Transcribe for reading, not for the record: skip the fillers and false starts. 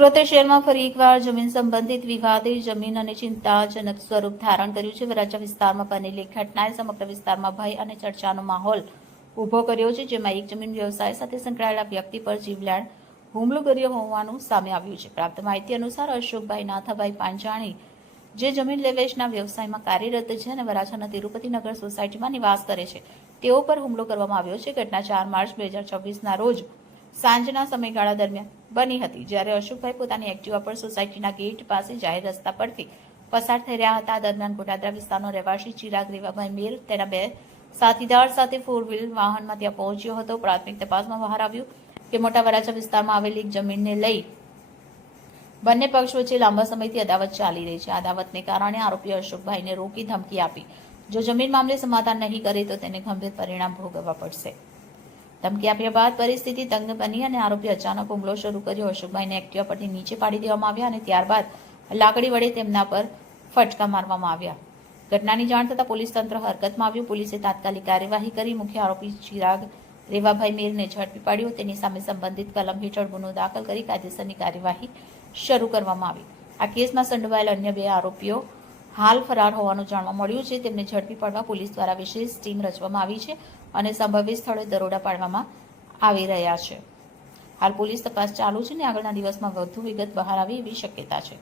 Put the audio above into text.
સુરત શહેરમાં ફરી એકવાર જમીન સંબંધિત વિવાદે જમીન અને ચિંતાજનક સ્વરૂપ ધારણ કર્યું છે. વરાછા વિસ્તારમાં બનેલી ઘટનાએ સમગ્ર વિસ્તારમાં ભય અને ચર્ચાનો માહોલ ઉભો કર્યો છે, જેમાં એક જમીન વ્યવસાય સાથે સંકળાયેલા વ્યક્તિ પર જીવલેણ હુમલો કર્યો હોવાનું સામે આવ્યું છે. પ્રાપ્ત માહિતી અનુસાર અશોકભાઈ નાથાભાઈ પાંચાણી, જે જમીન લેવેચના વ્યવસાયમાં કાર્યરત છે અને વરાછાના તિરુપતિનગર સોસાયટીમાં નિવાસ કરે છે, તેઓ પર હુમલો કરવામાં આવ્યો છે. ઘટના 4 માર્ચ 2026ના રોજ સાંજના સમયગાળા દરમિયાન બની હતી, જ્યારે અશોકભાઈ પોતાની એક્ટિવા પર સોસાયટીના ગેટ પાસે જાહેર રસ્તા પરથી પસાર થઈ રહ્યા હતા. દરમિયાન ગોટાદરા વિસ્તારનો રહેવાસી ચિરાગ રેવાભાઈ મેર તેના 2 સાથીદાર સાથે 4 વ્હીલ વાહનમાં ત્યાં પહોંચ્યો હતો. પ્રાથમિક તપાસમાં બહાર આવ્યું કે મોટા વરાછા વિસ્તારમાં આવેલી જમીનને લઈ બંને પક્ષ વચ્ચે લાંબા સમયથી અદાવત ચાલી રહી છે. અદાવતને કારણે આરોપી અશોકભાઈને રોકી ધમકી આપી જો જમીન મામલે સમાધાન નહીં કરે તો તેને ગંભીર પરિણામ ભોગવવા પડશે. ધમકી આપ્યા બાદ પરિસ્થિતિ તંગ બની અને આરોપી અચાનક હુમલો શરૂ કર્યો. અશોકભાઈને એક્ટિવા પરથી નીચે પાડી દેવામાં આવ્યા અને ત્યારબાદ લાકડી વડે તેમના પર ફટકા મારવામાં આવ્યા. ઘટનાની જાણ થતાં પોલીસ તંત્ર હરકતમાં આવ્યું. પોલીસે તાત્કાલિક કાર્યવાહી કરી મુખ્ય આરોપી ચિરાગ રેવાભાઈ મેરને ઝડપી પાડ્યો. તેની સામે સંબંધિત કલમ હેઠળ ગુનો દાખલ કરી કાયદેસરની કાર્યવાહી શરૂ કરવામાં આવી. આ કેસમાં સંડોવાયેલ અન્ય 2 આરોપીઓ હાલ ફરાર હોવાનું જાણવા મળ્યું છે. તેમને ઝડપી પાડવા પોલીસ દ્વારા વિશેષ ટીમ રચવામાં આવી છે અને સંભવિત સ્થળે દરોડા પાડવામાં આવી રહ્યા છે. હાલ પોલીસ તપાસ ચાલુ છે અને આગળના દિવસમાં વધુ વિગત બહાર આવે એવી શક્યતા છે.